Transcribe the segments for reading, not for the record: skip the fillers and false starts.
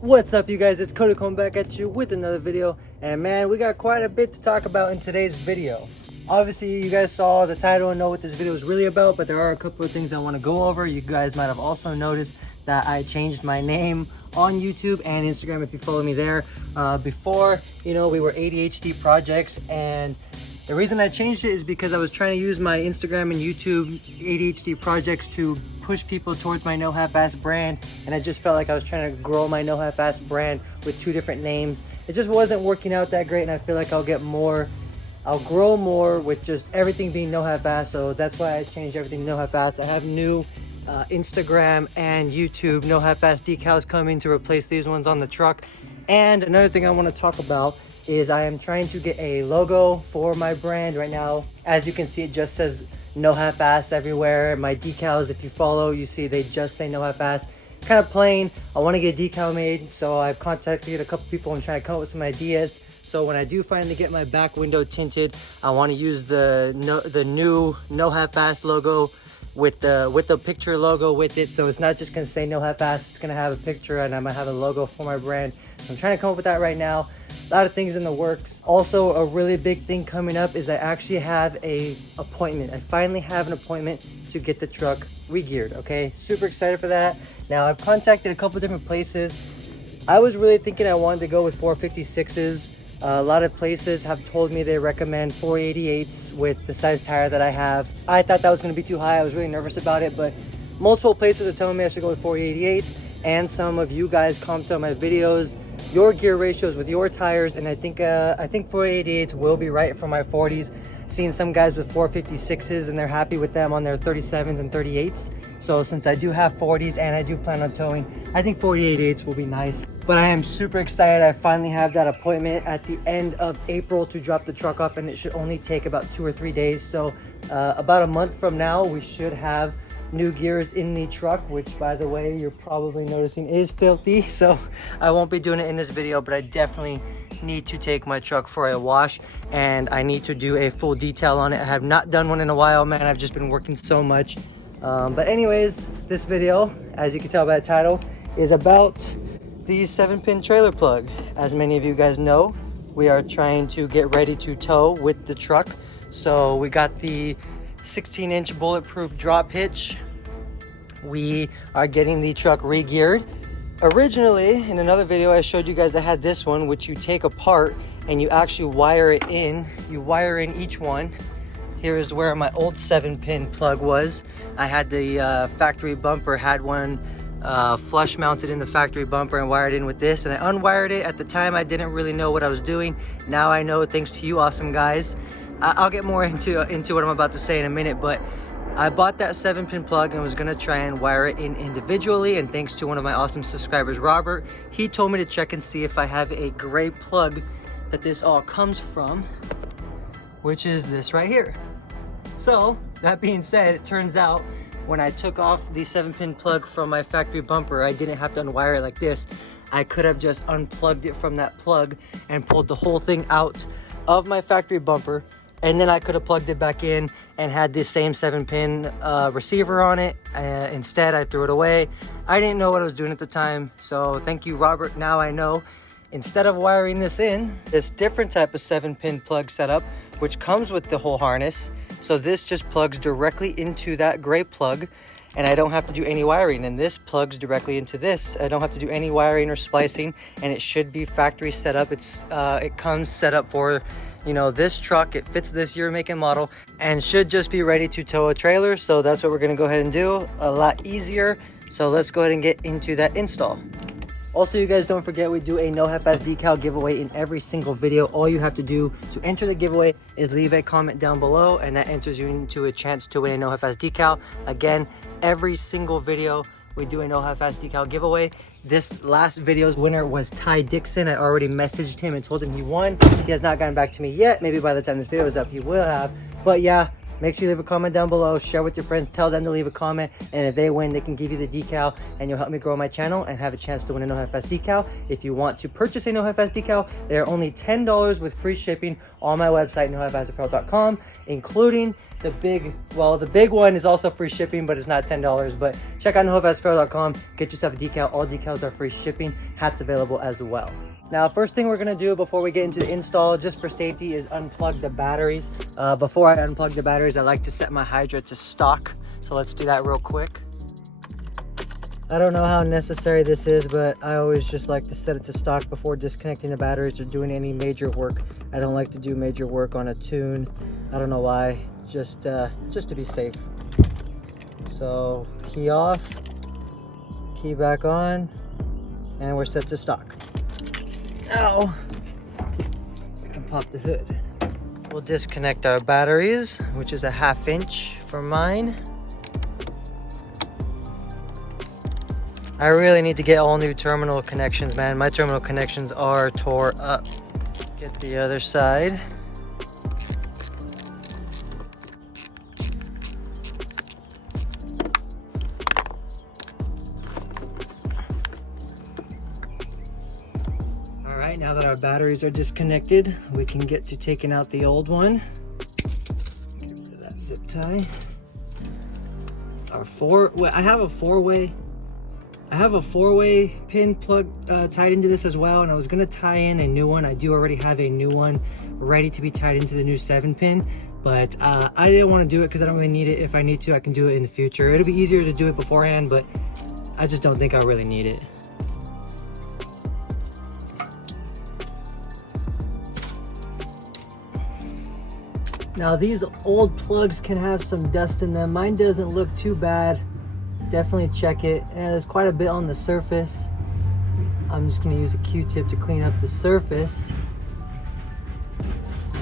What's up, you guys? It's Cody coming back at you with another video, and man, we got quite a bit to talk about in today's video. Obviously, you guys saw the title and know what this video is really about, but there are a couple of things I want to go over. You guys might have also noticed that I changed my name on YouTube and Instagram if you follow me there. Before, we were ADHD Projects, and the reason I changed it is because I was trying to use my Instagram and YouTube ADHD Projects to push people towards my No Half-Ass brand, and I just felt like I was trying to grow my No Half-Ass brand with two different names. It just wasn't working out that great, and I feel like I'll grow more with just everything being No Half-Ass, so that's why I changed everything to No Half-Ass. I have new Instagram and YouTube No Half-Ass decals coming to replace these ones on the truck. And another thing I want to talk about is I am trying to get a logo for my brand right now. As you can see, it just says No Half-Ass everywhere. My decals, if you follow, you see they just say No Half-Ass. Kind of plain. I want to get a decal made, so I've contacted a couple people and trying to come up with some ideas. So when I do finally get my back window tinted, I want to use the new No Half-Ass logo with the picture logo with it. So it's not just going to say No Half-Ass, it's going to have a picture and I'm going to have a logo for my brand. So I'm trying to come up with that right now. A lot of things in the works. Also, a really big thing coming up is I actually have a appointment. I finally have an appointment to get the truck re-geared, okay? Super excited for that. Now, I've contacted a couple different places. I was really thinking I wanted to go with 456s. A lot of places have told me they recommend 488s with the size tire that I have. I thought that was going to be too high. I was really nervous about it, but multiple places are telling me I should go with 488s. And some of you guys comment on my videos your gear ratios with your tires, and I think 488s will be right for my 40s. Seeing some guys with 456s and they're happy with them on their 37s and 38s. So since I do have 40s and I do plan on towing, I think 488s will be nice. But I am super excited. I finally have that appointment at the end of April to drop the truck off, and it should only take about 2 or 3 days. So about a month from now, we should have new gears in the truck, which, by the way, you're probably noticing is filthy, so I won't be doing it in this video, but I definitely need to take my truck for a wash, and I need to do a full detail on it. I have not done one in a while, man. I've just been working so much. But anyways, this video, as you can tell by the title, is about the 7-pin trailer plug. As many of you guys know, we are trying to get ready to tow with the truck, so we got the 16-inch bulletproof drop hitch. We are getting the truck re-geared. Originally, in another video, I showed you guys I had this one, which you take apart and you actually wire it in. You wire in each one. Here is where my old 7-pin plug was. I had the factory bumper, had one flush mounted in the factory bumper and wired in with this, and I unwired it. At the time, I didn't really know what I was doing. Now I know, thanks to you awesome guys. I'll get more into what I'm about to say in a minute, but I bought that 7-pin plug and was gonna try and wire it in individually, and thanks to one of my awesome subscribers, Robert, he told me to check and see if I have a gray plug that this all comes from, which is this right here. So that being said, it turns out when I took off the 7-pin plug from my factory bumper, I didn't have to unwire it like this. I could have just unplugged it from that plug and pulled the whole thing out of my factory bumper, and then I could have plugged it back in and had this same 7-pin receiver on it. Instead, I threw it away. I didn't know what I was doing at the time, so thank you, Robert. Now I know. Instead of wiring this in, this different type of 7-pin plug setup, which comes with the whole harness, so this just plugs directly into that gray plug, and I don't have to do any wiring, and this plugs directly into this. I don't have to do any wiring or splicing, and it should be factory set up. It comes set up for this truck. It fits this year, make and model, and should just be ready to tow a trailer. So that's what we're going to go ahead and do. A lot easier. So let's go ahead and get into that install. Also, you guys, don't forget, we do a No Half-Ass decal giveaway in every single video. All you have to do to enter the giveaway is leave a comment down below, and that enters you into a chance to win a No Half-Ass decal. Again, every single video we do a No Half-Ass decal giveaway. This last video's winner was Ty Dixon. I already messaged him and told him he won. He has not gotten back to me yet. Maybe by the time this video is up, he will have. But yeah, Make sure you leave a comment down below, share with your friends, tell them to leave a comment, and if they win, they can give you the decal, and you'll help me grow my channel and have a chance to win a No Half Fast decal. If you want to purchase a No Half Fast decal, they are only $10 with free shipping on my website, nohalffastapparel.com, including the big one is also free shipping, but it's not $10. But check out nohalffastapparel.com, get yourself a decal. All decals are free shipping. Hats available as well. Now, first thing we're gonna do before we get into the install, just for safety, is unplug the batteries. Before I unplug the batteries, I like to set my Hydra to stock. So let's do that real quick. I don't know how necessary this is, but I always just like to set it to stock before disconnecting the batteries or doing any major work. I don't like to do major work on a tune. I don't know why, just to be safe. So key off, key back on, and we're set to stock. Now we can pop the hood. We'll disconnect our batteries, which is a 1/2 inch for mine. I really need to get all new terminal connections, man. My terminal connections are tore up. Get the other side. Alright, now that our batteries are disconnected, we can get to taking out the old one. Get rid of that zip tie. I have a four-way pin plug tied into this as well, and I was gonna tie in a new one. I do already have a new one ready to be tied into the new 7-pin, but I didn't want to do it because I don't really need it. If I need to, I can do it in the future. It'll be easier to do it beforehand, but I just don't think I really need it. Now these old plugs can have some dust in them. Mine doesn't look too bad. Definitely check it. There's quite a bit on the surface. I'm just gonna use a Q-tip to clean up the surface.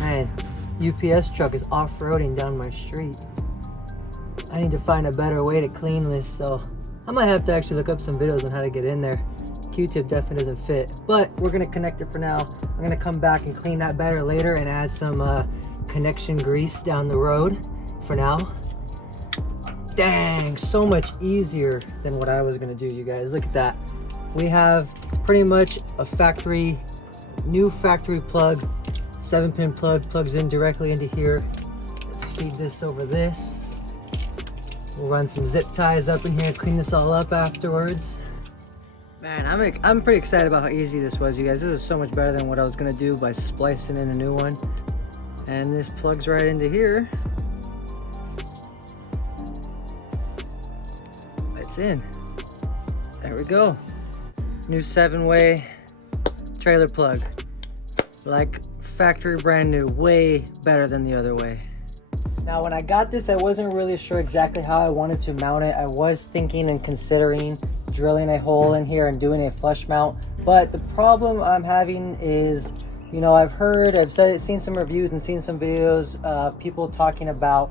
Man, UPS truck is off-roading down my street. I need to find a better way to clean this, so I might have to actually look up some videos on how to get in there. Q-tip definitely doesn't fit, but we're gonna connect it for now. I'm gonna come back and clean that better later and add some connection grease down the road. For now, dang, so much easier than what I was gonna do, you guys. Look at that. We have pretty much a new factory plug, 7-pin plug, plugs in directly into here. Let's feed this over this. We'll run some zip ties up in here, clean this all up afterwards. Man, I'm pretty excited about how easy this was, you guys. This is so much better than what I was gonna do by splicing in a new one. And this plugs right into here. It's in. There we go. New 7-way trailer plug. Like factory brand new, way better than the other way. Now when I got this, I wasn't really sure exactly how I wanted to mount it. I was thinking and considering drilling a hole in here and doing a flush mount. But the problem I'm having is, you know, I've seen some reviews and seen some videos of people talking about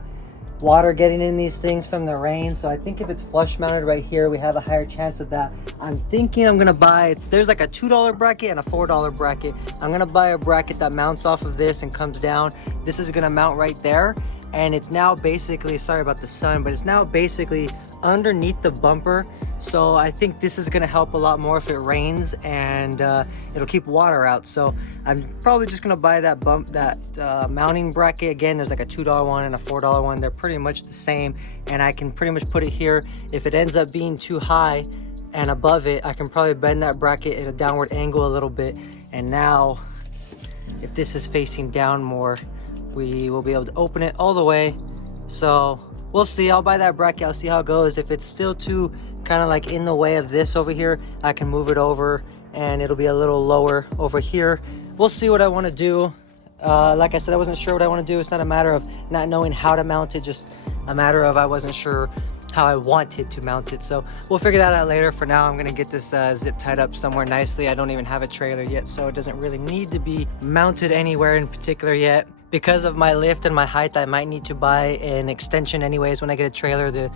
water getting in these things from the rain. So I think if it's flush mounted right here, we have a higher chance of that. I'm thinking I'm gonna buy, there's like a $2 bracket and a $4 bracket. I'm gonna buy a bracket that mounts off of this and comes down. This is gonna mount right there. And it's now basically, sorry about the sun, but it's now basically underneath the bumper. So I think this is gonna help a lot more if it rains, and it'll keep water out. So I'm probably just gonna buy that mounting bracket. Again, there's like a $2 one and a $4 one. They're pretty much the same, and I can pretty much put it here. If it ends up being too high and above it, I can probably bend that bracket at a downward angle a little bit. And now, if this is facing down more, we will be able to open it all the way. So we'll see. I'll buy that bracket. I'll see how it goes. If it's still too kind of like in the way of this over here, I can move it over and it'll be a little lower over here. We'll see what I want to do. Like I said, I wasn't sure what I want to do. It's not a matter of not knowing how to mount it, just a matter of I wasn't sure how I wanted to mount it. So we'll figure that out later. For now, I'm gonna get this zip tied up somewhere nicely. I don't even have a trailer yet, so it doesn't really need to be mounted anywhere in particular yet. Because of my lift and my height, I might need to buy an extension anyways when I get a trailer. The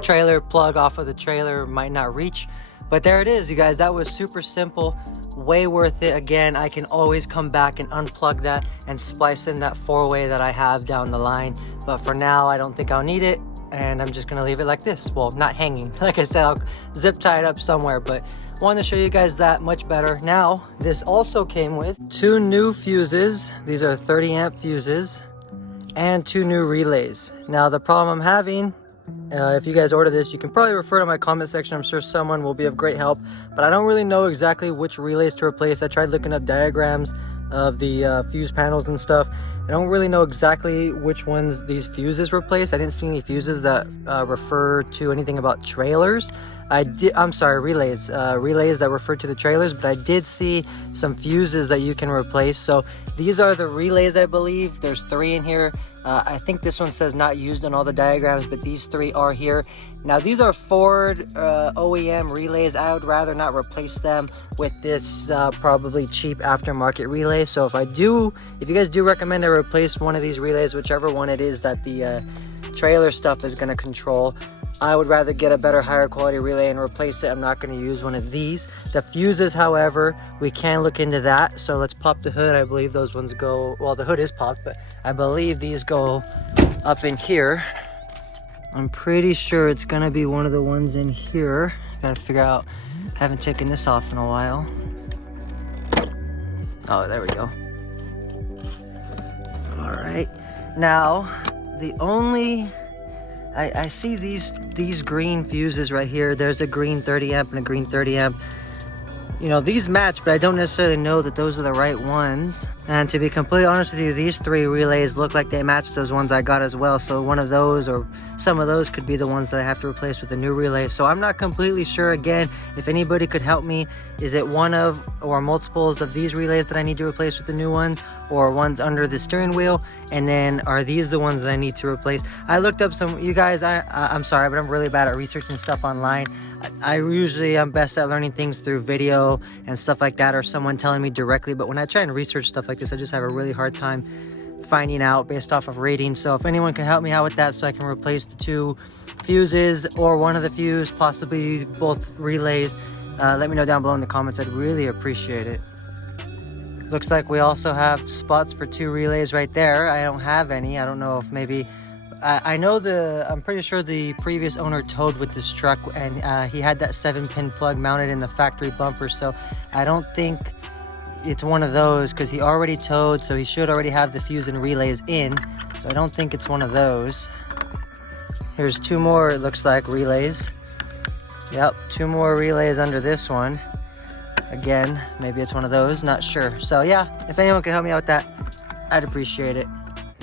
trailer plug off of the trailer might not reach, But there it is, you guys. That was super simple, way worth it. Again, I can always come back and unplug that and splice in that 4-way that I have down the line. But for now, I don't think I'll need it, and I'm just gonna leave it like this. Well, not hanging. Like I said, I'll zip tie it up somewhere, but wanted to show you guys that much better. Now, this also came with 2 new fuses. These are 30 amp fuses and 2 new relays. Now, the problem I'm having, if you guys order this, you can probably refer to my comment section. I'm sure someone will be of great help, but I don't really know exactly which relays to replace. I tried looking up diagrams of the fuse panels and stuff. I don't really know exactly which ones these fuses replace. I didn't see any fuses that refer to anything about trailers. I'm sorry, relays that refer to the trailers, but I did see some fuses that you can replace. So these are the relays, I believe. There's 3 in here. I think this one says not used on all the diagrams, but these 3 are here. Now, these are Ford OEM relays. I would rather not replace them with this probably cheap aftermarket relay. So if you guys do recommend I replace one of these relays, whichever one it is that the trailer stuff is going to control, I would rather get a better, higher quality relay and replace it. I'm not going to use one of these. The fuses, however, we can look into that. So let's pop the hood. I believe those ones go, well, the hood is popped, but I believe these go up in here. I'm pretty sure it's going to be one of the ones in here. Got to figure out, haven't taken this off in a while. Oh, there we go. All right. Now, the only... I see these green fuses right here. There's a green 30 amp and a green 30 amp. You know, these match, but I don't necessarily know that those are the right ones. And to be completely honest with you, these 3 relays look like they match those ones I got as well. So one of those or some of those could be the ones that I have to replace with a new relay. So I'm not completely sure. Again, if anybody could help me, is it one of or multiples of these relays that I need to replace with the new ones, or ones under the steering wheel? And then are these the ones that I need to replace? I looked up some, you guys, I'm sorry, but I'm really bad at researching stuff online. I'm best at learning things through video and stuff like that, or someone telling me directly. But when I try and research stuff like this, I just have a really hard time finding out based off of reading. So if anyone can help me out with that so I can replace the 2 fuses or one of the fuse, possibly both relays, let me know down below in the comments. I'd really appreciate it. Looks like we also have spots for 2 relays right there. I don't have any. I don't know if maybe... I'm pretty sure the previous owner towed with this truck, and he had that 7-pin plug mounted in the factory bumper. So I don't think it's one of those, because he already towed, so he should already have the fuse and relays in. So I don't think it's one of those. Here's 2 more, it looks like, relays. Yep, 2 more relays under this one. Again, maybe it's one of those, not sure. So yeah, if anyone can help me out with that, I'd appreciate it.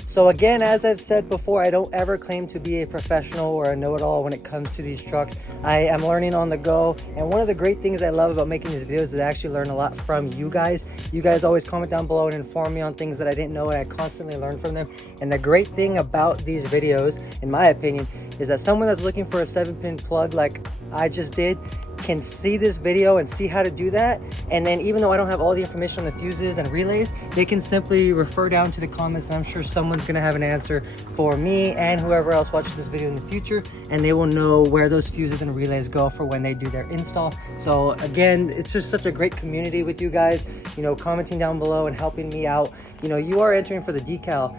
So again, as I've said before, I don't ever claim to be a professional or a know-it-all when it comes to these trucks. I am learning on the go, and one of the great things I love about making these videos is I actually learn a lot from you guys. You guys always comment down below and inform me on things that I didn't know, and I constantly learn from them. And the great thing about these videos, in my opinion, is that someone that's looking for a 7-pin plug like I just did can see this video and see how to do that. And then even though I don't have all the information on the fuses and relays, they can simply refer down to the comments, and I'm sure someone's gonna have an answer for me and whoever else watches this video in the future, and they will know where those fuses and relays go for when they do their install. So again, it's just such a great community with you guys, you know, commenting down below and helping me out. You know, you are entering for the decal,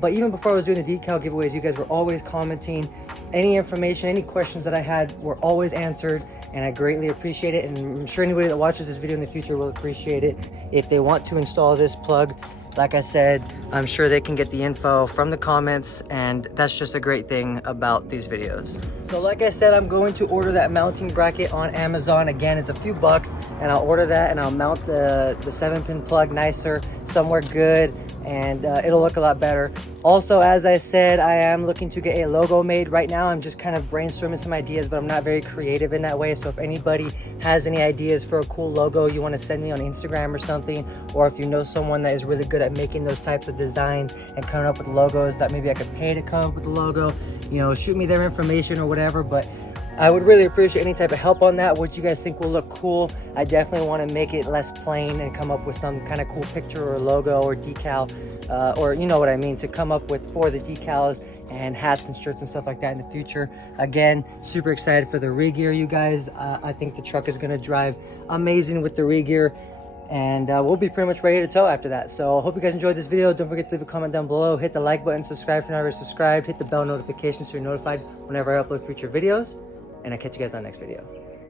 but even before I was doing the decal giveaways, you guys were always commenting. Any information, any questions that I had were always answered, and I greatly appreciate it. And I'm sure anybody that watches this video in the future will appreciate it. If they want to install this plug, like I said, I'm sure they can get the info from the comments, and that's just a great thing about these videos. So like I said, I'm going to order that mounting bracket on Amazon. Again, it's a few bucks, and I'll order that, and I'll mount the 7-pin plug nicer, somewhere good, and it'll look a lot better. Also, as I said, I am looking to get a logo made. Right now, I'm just kind of brainstorming some ideas, but I'm not very creative in that way. So if anybody has any ideas for a cool logo you want to send me on Instagram or something, or if you know someone that is really good at making those types of designs and coming up with logos that maybe I could pay to come up with the logo, you know, shoot me their information or whatever. But I would really appreciate any type of help on that. What you guys think will look cool. I definitely want to make it less plain and come up with some kind of cool picture or logo or decal, or you know what I mean, to come up with for the decals and hats and shirts and stuff like that in the future. Again, super excited for the re-gear, you guys. I think the truck is going to drive amazing with the re-gear, and we'll be pretty much ready to tow after that. So I hope you guys enjoyed this video. Don't forget to leave a comment down below, hit the like button, subscribe if you're not already subscribed, hit the bell notification so you're notified whenever I upload future videos, and I'll catch you guys on the next video.